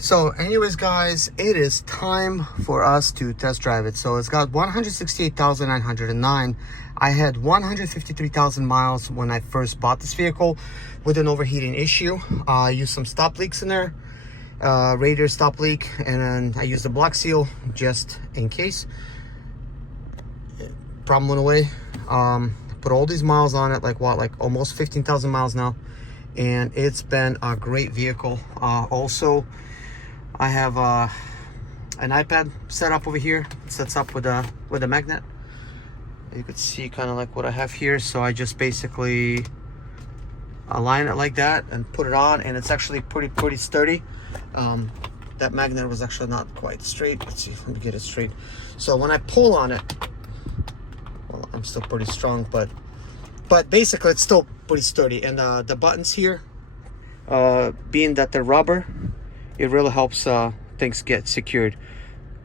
So anyways, guys, it is time for us to test drive it. So it's got 168,909. I had 153,000 miles when I first bought this vehicle with an overheating issue. I used some stop leaks in there, radiator stop leak, and then I used the block seal just in case. Problem went away. Put all these miles on it, like almost 15,000 miles now, and it's been a great vehicle. Also, I have an iPad set up over here. It sets up with a magnet. You could see kind of like what I have here. So I just basically align it like that and put it on, and it's actually pretty sturdy. That magnet was actually not quite straight. Let's see if we can get it straight. So when I pull on it, well, I'm still pretty strong, but basically it's still pretty sturdy. And the buttons here, being that they're rubber, it really helps things get secured.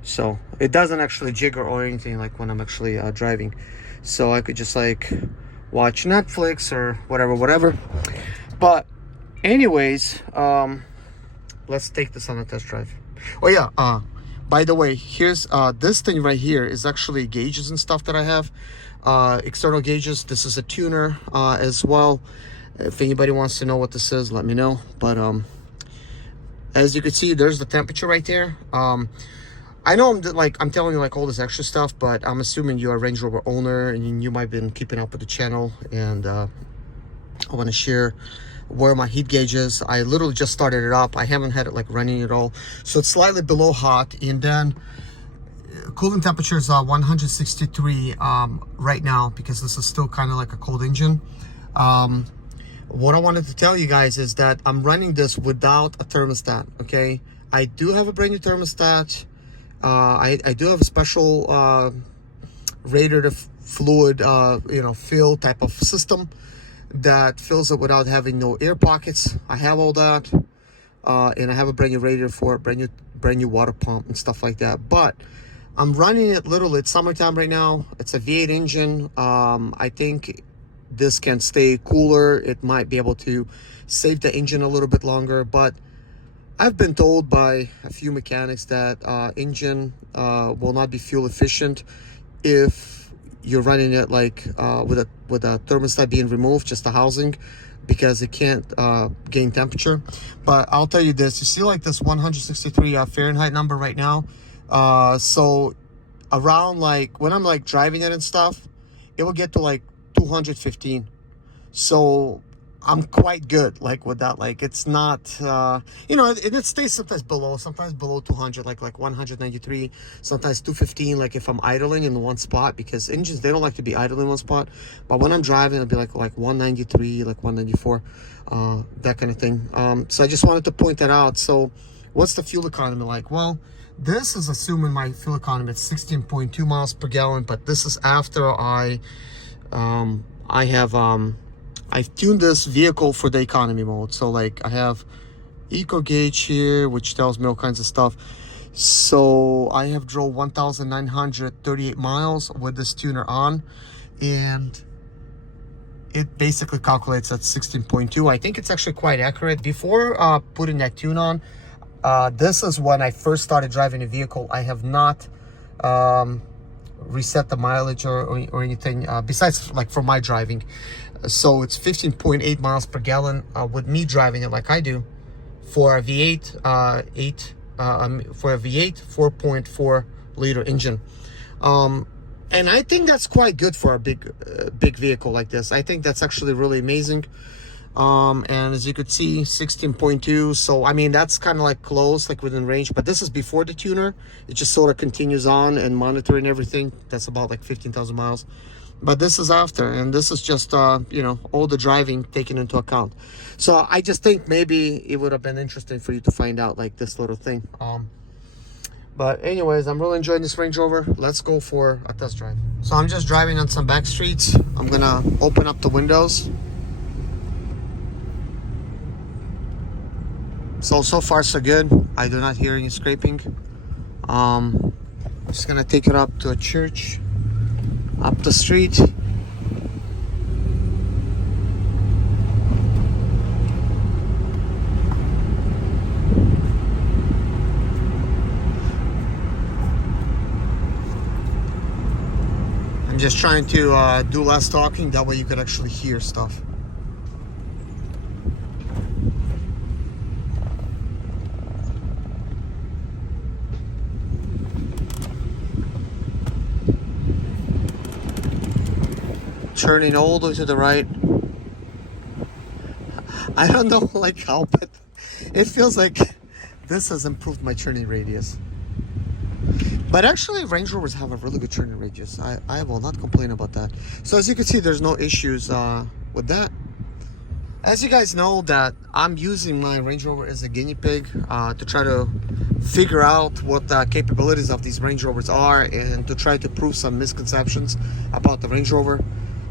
So it doesn't actually jiggle or anything like when I'm actually driving. So I could just like watch Netflix or whatever. But anyways, let's take this on a test drive. Oh yeah, by the way, here's this thing right here is actually gauges and stuff that I have, external gauges. This is a tuner as well. If anybody wants to know what this is, let me know. But as you can see, there's the temperature right there. I know I'm telling you like all this extra stuff, but I'm assuming you're a Range Rover owner and you might have been keeping up with the channel. And I want to share where my heat gauge is. I literally just started it up. I haven't had it like running at all, so it's slightly below hot. And then cooling temperature is 163 right now, because this is still kind of like a cold engine. What I wanted to tell you guys is that I'm running this without a thermostat, okay? I do have a brand new thermostat. I do have a special radiator fluid, fill type of system that fills it without having no air pockets. I have all that, and I have a brand new radiator for it, brand new water pump and stuff like that. But I'm running it literally. It's summertime right now. It's a V8 engine. I think this can stay cooler. It might be able to save the engine a little bit longer, but I've been told by a few mechanics that engine will not be fuel efficient if you're running it like with a thermostat being removed, just the housing, because it can't gain temperature. But I'll tell you this, you see like this 163 Fahrenheit number right now. So around like when I'm like driving it and stuff, it will get to like 215. So I'm quite good like with that. Like it's not it stays sometimes below 200, like 193, sometimes 215, like if I'm idling in one spot, because engines, they don't like to be idling in one spot. But when I'm driving, it'll be like 193, like 194, that kind of thing. So I just wanted to point that out. So what's the fuel economy like? Well, this is assuming my fuel economy at 16.2 miles per gallon, but this is after I've tuned this vehicle for the economy mode. So like I have eco gauge here, which tells me all kinds of stuff. So I have drove 1,938 miles with this tuner on, and it basically calculates at 16.2. I think it's actually quite accurate. Before putting that tune on, this is when I first started driving a vehicle. I have not reset the mileage or anything besides like for my driving. So it's 15.8 miles per gallon with me driving it like I do for a V8 4.4 liter engine. And I think that's quite good for a big vehicle like this. I think that's actually really amazing. And as you could see, 16.2. So I mean, that's kind of like close, like within range, but this is before the tuner. It just sort of continues on and monitoring everything. That's about like 15,000 miles. But this is after, and this is just all the driving taken into account. So I just think maybe it would have been interesting for you to find out like this little thing. But anyways, I'm really enjoying this Range Rover. Let's go for a test drive. So I'm just driving on some back streets. I'm gonna open up the windows. So far so good. I do not hear any scraping. I'm just gonna take it up to a church up the street. just trying to do less talking, that way you could actually hear stuff. Turning all the way to the right. I don't know like how, but it feels like this has improved my turning radius. But actually, Range Rovers have a really good turning radius. I will not complain about that. So as you can see, there's no issues with that. As you guys know, that I'm using my Range Rover as a guinea pig to try to figure out what the capabilities of these Range Rovers are, and to try to prove some misconceptions about the Range Rover.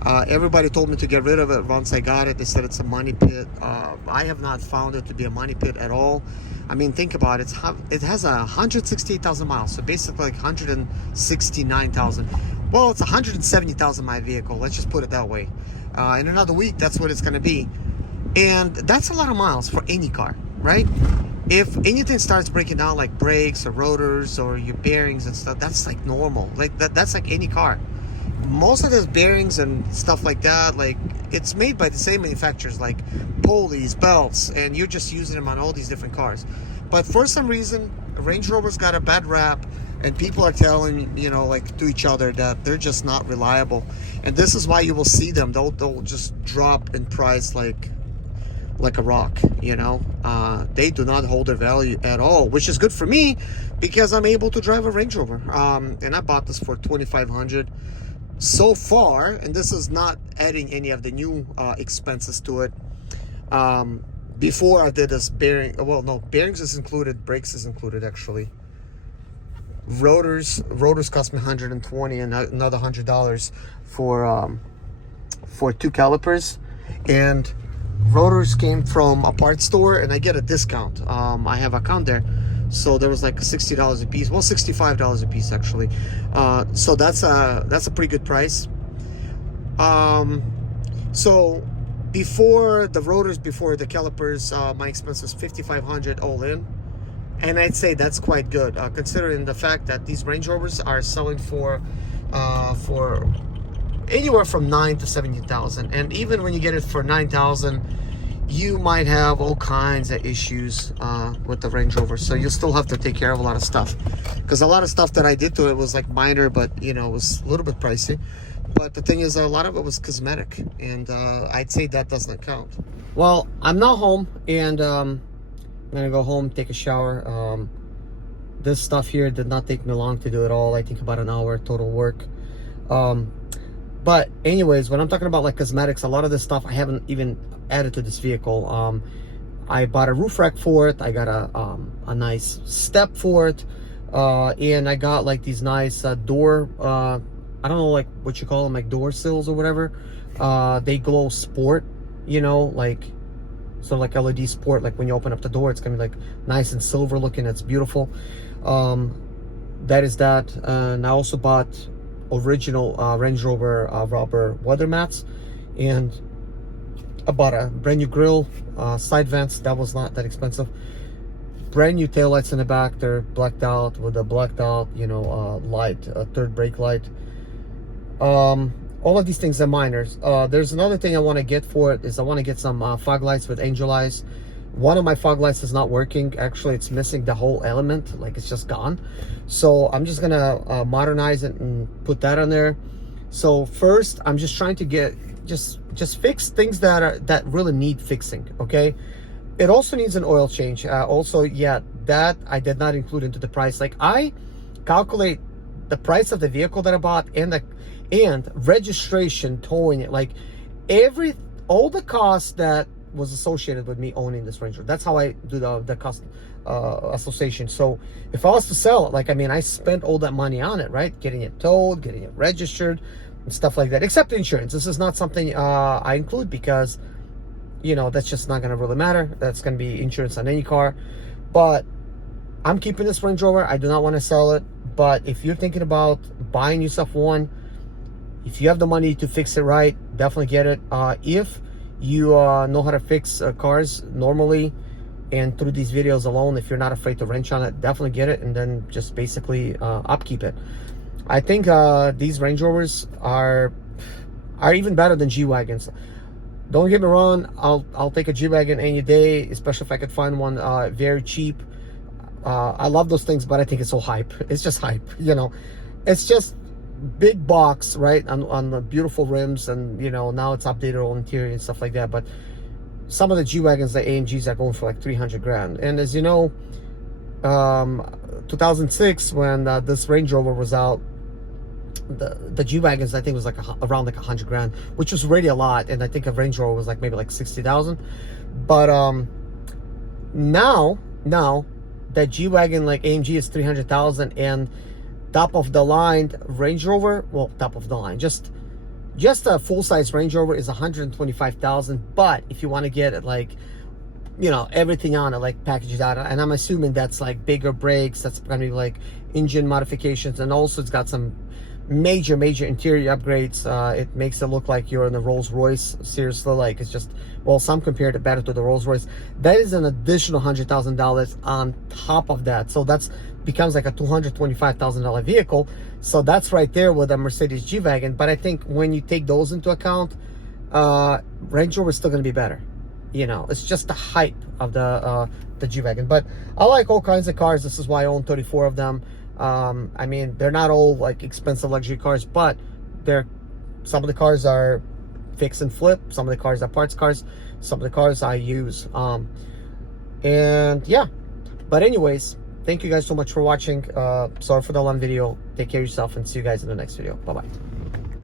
Everybody told me to get rid of it once I got it. They said it's a money pit. I have not found it to be a money pit at all. I mean, think about it. It has 168,000 miles, so basically like 169,000. Well, it's 170,000 mile vehicle. Let's just put it that way. In another week, that's what it's going to be. And that's a lot of miles for any car, right? If anything starts breaking down, like brakes or rotors or your bearings and stuff, that's like normal. Like that's like any car. Most of those bearings and stuff like that, like it's made by the same manufacturers, like pulleys, belts, and you're just using them on all these different cars. But for some reason, Range Rover's got a bad rap, and people are telling, you know, like to each other that they're just not reliable. And this is why you will see them. They'll just drop in price like a rock, you know. They do not hold their value at all, which is good for me because I'm able to drive a Range Rover. And I bought this for $2,500 so far, and this is not adding any of the new expenses to it. Before I did this bearing, well, no, bearings is included, brakes is included actually. Rotors cost me $120 and another $100 for two calipers. And rotors came from a parts store, and I get a discount. I have an account there, so there was like $60 a piece. Well, $65 a piece actually. So that's a pretty good price. So before the rotors, before the calipers, my expense was $5,500 all in, and I'd say that's quite good, considering the fact that these Range Rovers are selling for anywhere from $9,000 to $17,000, and even when you get it for $9,000, you might have all kinds of issues with the Range Rover. So you still have to take care of a lot of stuff, because a lot of stuff that I did to it was like minor, but you know, it was a little bit pricey. But the thing is, a lot of it was cosmetic, and I'd say that doesn't count. Well, I'm now home, and I'm gonna go home, take a shower. This stuff here did not take me long to do it all. I think about an hour total work. But anyways, when I'm talking about like cosmetics, a lot of this stuff I haven't even added to this vehicle. I bought a roof rack for it. I got a nice step for it, and I got like these nice door, I don't know like what you call them, like door sills or whatever. They glow sport, you know, like sort of like LED sport. Like when you open up the door, it's gonna be like nice and silver looking. It's beautiful. That is that. And I also bought original Range Rover rubber weather mats, and I bought a brand new grill, side vents. That was not that expensive. Brand new taillights in the back. They're blacked out with a blacked out, you know, light, a third brake light. All of these things are minors. There's another thing I want to get for it, is I want to get some fog lights with angel eyes. One of my fog lights is not working. Actually, it's missing the whole element, like it's just gone. So I'm just gonna modernize it and put that on there. So first, I'm just trying to get just fix things that really need fixing. Okay, it also needs an oil change. Also, yeah, that I did not include into the price. Like I calculate the price of the vehicle that I bought and registration, towing it, like all the costs that was associated with me owning this Ranger. That's how I do the cost association. So if I was to sell it, like, I mean, I spent all that money on it, right? Getting it towed, getting it registered and stuff like that, except insurance. This is not something I include because, you know, that's just not going to really matter. That's going to be insurance on any car. But I'm keeping this Range Rover. I do not want to sell it. But if you're thinking about buying yourself one, if you have the money to fix it right, definitely get it. If you know how to fix cars normally and through these videos alone, if you're not afraid to wrench on it, definitely get it, and then just basically upkeep it. I think these Range Rovers are even better than G-Wagons. Don't get me wrong, I'll take a G-Wagon any day, especially if I could find one very cheap. I love those things, but I think it's so hype. It's just hype, you know. It's just big box, right, on the beautiful rims, and you know, now it's updated all interior and stuff like that. But some of the G-Wagons, the AMGs, are going for like 300 grand. And as you know, 2006, when this Range Rover was out, the G-Wagons, I think, was like around like 100 grand, which was really a lot. And I think a Range Rover was like maybe like 60,000. But now that G-Wagon like AMG is 300,000, and top of the line Range Rover, well, top of the line, just a full-size Range Rover is 125,000. But if you want to get it, like, you know, everything on it, like packaged out, and I'm assuming that's like bigger brakes, that's gonna be like engine modifications, and also it's got some major interior upgrades. It makes it look like you're in the Rolls Royce. Seriously, like, it's just, well, some compared it better to the Rolls Royce. That is an additional $100,000 on top of that, so that's becomes like a $225,000 vehicle. So that's right there with a Mercedes G-Wagon. But I think when you take those into account, Range Rover is still going to be better. You know, it's just the hype of the G-Wagon. But I like all kinds of cars. This is why I own 34 of them. I mean, they're not all like expensive luxury cars, but some of the cars are fix and flip, some of the cars are parts cars, some of the cars I use. And yeah, but anyways, thank you guys so much for watching. Sorry for the long video. Take care of yourself, and see you guys in the next video. Bye bye.